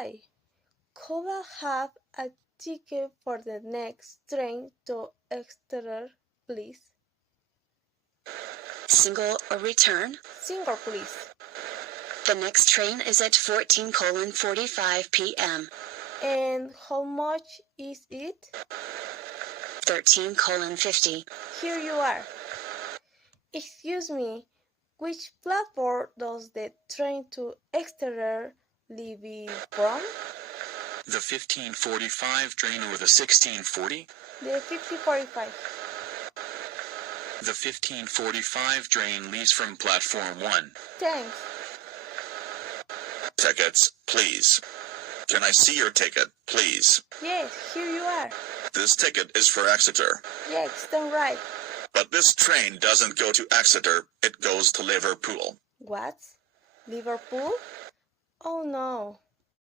Hi, could I have a ticket for the next train to Exeter, please? Single or return? Single, please. The next train is at 14:45 p.m. And how much is it? 13:50. Here you are. Excuse me, which platform does the train to Exeter leave from? The 15:45 train or the 16:40? The 5045. The 15:45 train leaves from platform 1. Thanks. Tickets, please. Can I see your ticket, please? Yes, here you are. This ticket is for Exeter. Yes, then right. But this train doesn't go to Exeter, it goes to Liverpool. What? Liverpool? Oh no.